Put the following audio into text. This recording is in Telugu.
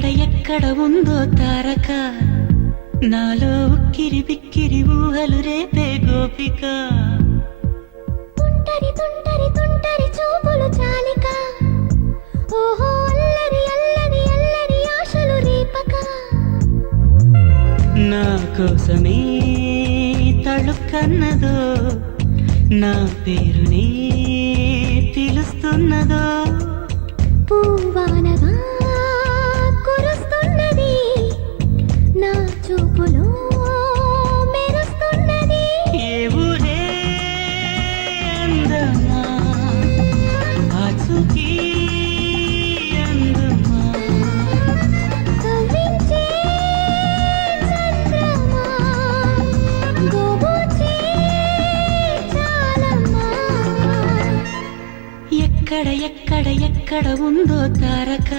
ఎక్కడ ఎక్కడ ఉందో తారక. నాలో ఉక్కిరి బిక్కిరి ఊహలు రేపే గోపిక. తుంటరి తుంటరి తుంటరి చూపులు చాలిక. ఓహో అల్లరి అల్లరి అల్లరి ఆశలు రేపక. నా కోసమే తళుక్కన్నదో నా పేరునే పిలుస్తున్నదో పూవానగా ఎక్కడ ఎక్కడ ఎక్కడ ఉందో తారక